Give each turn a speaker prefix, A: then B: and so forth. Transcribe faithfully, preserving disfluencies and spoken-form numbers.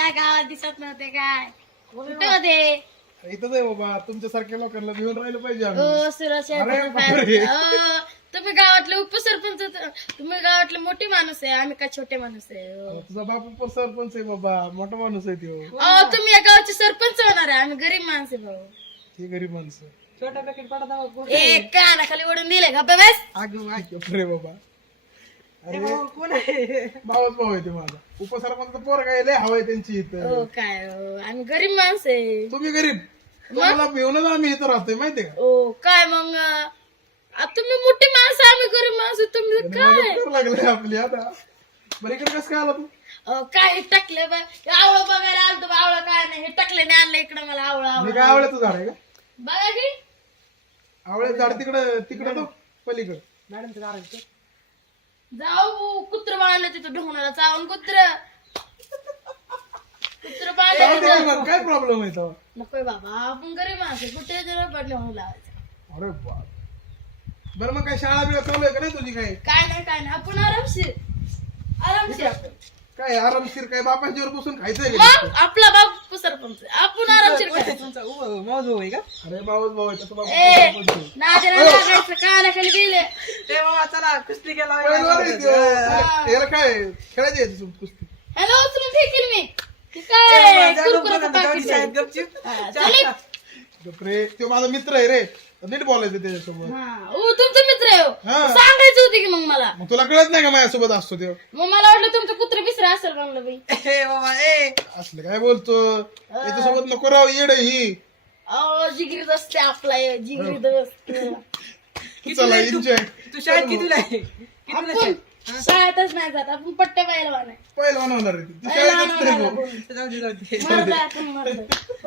A: काय गावात दिसत नव्हते काय कुठे होते
B: इथंच आहे बाबा, तुमच्यासारख्या लोकांना घेऊन राहिलं पाहिजे आम्ही.
A: ओ सुरक्षा
B: अरे बापरे.
A: तुम्ही गावातले उपसरपंच तुम्ही गावातले मोठे माणूस आहे आम्ही काय छोटे माणूस आहे अहो.
B: तुझा बाप पण सरपंच आहे बाबा, मोठा माणूस आहे तो.
A: अहो तुम्ही या गावाचे सरपंच होणार आहे आम्ही गरीब माणसं आहे भाऊ
B: ती गरीब माणसं.
C: छोटा पॅकेट पडा दावा
A: ए कानाखाली ओढून दिले गप्पा बस
B: अरे बाबा, अरे
C: कोण आहे
B: भावच भाऊ आहे ते माझा. उपसरपंच पोर काय लय हवाय त्यांची इथं.
A: हो काय हो, आम्ही गरीब माणसं आहे
B: तुम्ही गरीब, तुम्हाला घेऊनच आम्ही इथं राहतोय माहितीये का.
A: ओ काय मग आ, तुम्ही मोठी माणसं आम्ही गरीब माणसं तुम्ही काय
B: मदत करू लागले आपली आता. बरं इकडे कसं काय आला तू?
A: अहो, काय टाकलं बा आवळं बघायला आलतो बा, आवळं काय नाही हे टाकलं नाही आणलं इकडं मला आवळं
B: मी
A: आवळं
B: काय आवळ्याचं झाड आहे का?
A: बघा की
B: आवळ्याचं झाड तिकडं तिकडं तो पलीकडं.
C: मॅडमचं कारण
A: जाऊ कुत्र बाळाला तिथं ढोंगणाला चावून कुत्र कुत्र बाळ
B: जाऊ दे मग, काय प्रॉब्लेम आहे तेव्हा?
A: नको बाबा आपण गरीब माणसं कुठे जरा पडले म्हणून लावायचं
B: अरे बाप. बरं मग काय शाळा बिळा चालू आहे का नाही तुझी? काय
A: काय नाही काय नाही आपण आरामशीर आरामशीर आपण
B: काय आरामशीर काय बापांच्यावर बसून खायचंय का?
A: मग आपला बाप सरपंच आपण आरामशीर करायचं.
C: तुमचा मौजू आहे का
B: अरे मावस भाऊ आहे तसं बाप
A: ए
B: सरपंच आहे.
A: नाजरा लागायचं कानाखाली गेले
C: ते बाबा चला कुस्ती केला
B: पहिलवान आहे त्यो. याला काय खेळायची आहे तुझं कुस्ती?
A: हॅलो उचलून फेकेल मी ते काय कुरकुराचं पाकीट आहे.
C: गपचिप
A: हा, चालेल.
B: रे तो माझा मित्र आहे रे, नीट बोलायचं त्याच्यासोबत.
A: हा, ओ तुमचा मित्र आहे हो.
B: हा.
A: सांगायचं होती की मग मला
B: मग तुला कळत नाही का माझ्यासोबत असतो ते?
A: मग मला वाटलं तुमचं कुत्र बिसरा असेल म्हणलं बाई
C: ए बाबा ए
B: असलं काय बोलतो याच्यासोबत नको राव, येड आहे ही.
A: अहो जिगरीत असते आपला हे, जिगरीत असते.
B: चला एन्जॉय.
C: तू शाळेत कितीला आहे कितीला
A: आपण
C: शाळेत?
A: शाळेतच नाही जात आपण पट्ट्या पाहायला नाही
B: पहिलवान होणार आहे ती. ती
A: पहिलवान
B: शाळेतच नाही
A: होणार
B: भाऊ.
A: आपण.
C: जाऊ दे जाऊ दे
A: मरदा आपण मरदा